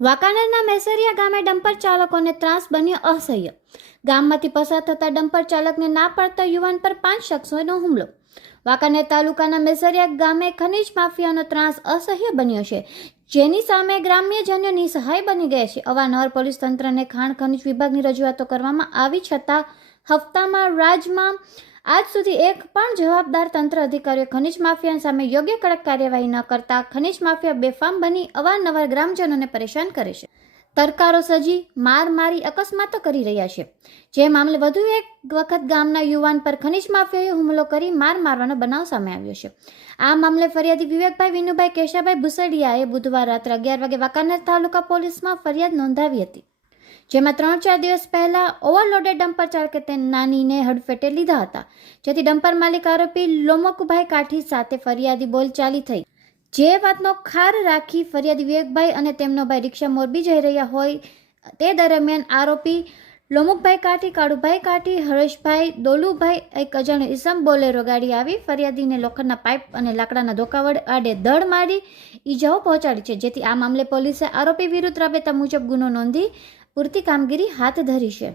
વાંકાનેરના મેસરિયા ગામે ડમ્પર ચાલકોને ત્રાસ બન્યો અસહ્ય. ગામમાંથી પસાર થતા ડમ્પર ચાલકને ના પાડતા યુવાન પર 5 શખ્સોનો હુમલો. વાંકાનેર તાલુકાના મેસરિયા ગામે ખનીજ માફિયાનો ત્રાસ અસહ્ય બન્યો છે, જેની સામે ગ્રામ્યજનો નિસહાય બની ગયા છે. અવારનવાર પોલીસ તંત્રને ખાણ ખનીજ વિભાગની રજૂઆતો કરવામાં આવી છતાં હપ્તામાં રાજમાં આજ સુધી એક પણ જવાબદાર તંત્ર અધિકારીઓ ખનીજ માફિયા સામે યોગ્ય કડક કાર્યવાહી ન કરતા ખનીજ માફિયા બેફામ બની અવારનવાર ગ્રામજનોને પરેશાન કરે છે. તરકારો સજી મારી અકસ્માતો કરી રહ્યા છે. જે મામલે વધુ એક વખત ગામના યુવાન પર ખનીજ માફિયાએ હુમલો કરી મારવાનો બનાવ સામે આવ્યો છે. આ મામલે ફરિયાદી વિવેકભાઈ વિનુભાઈ કેશાભાઈ ભુસડિયાએ બુધવાર રાત્રે 11 વાગે વાંકાનેર તાલુકા પોલીસમાં ફરિયાદ નોંધાવી હતી, જેમાં 3-4 દિવસ પહેલા ઓવરલોડેડ ડમ્પર ચાલકે તે નાનીને હડફેટે લીધા હતા, જેથી ડમ્પર માલિક આરોપી લોમકભાઈ કાઠી સાથે ફરિયાદી બોલચાલી થઈ. જે વાતનો ખાર રાખી ફરિયાદી વિવેકભાઈ અને તેમનો ભાઈ રિક્ષા મોરબી જઈ રહ્યા હોય તે દરમિયાન આરોપી લોમકભાઈ કાઠી, કાળુભાઈ કાઠી, હરેશભાઈ, દોલુભાઈ એક અજાણ્યો ઈસમ બોલેરો ગાડી આવી ફરિયાદીને લોખંડના પાઇપ અને લાકડાના ધોકા વડે આડેધડ મારી ઈજાઓ પહોંચાડી છે. જેથી આ મામલે પોલીસે આરોપી વિરુદ્ધ રાબેતા મુજબ ગુનો નોંધી પૂરતી કામગીરી હાથ ધરી છે.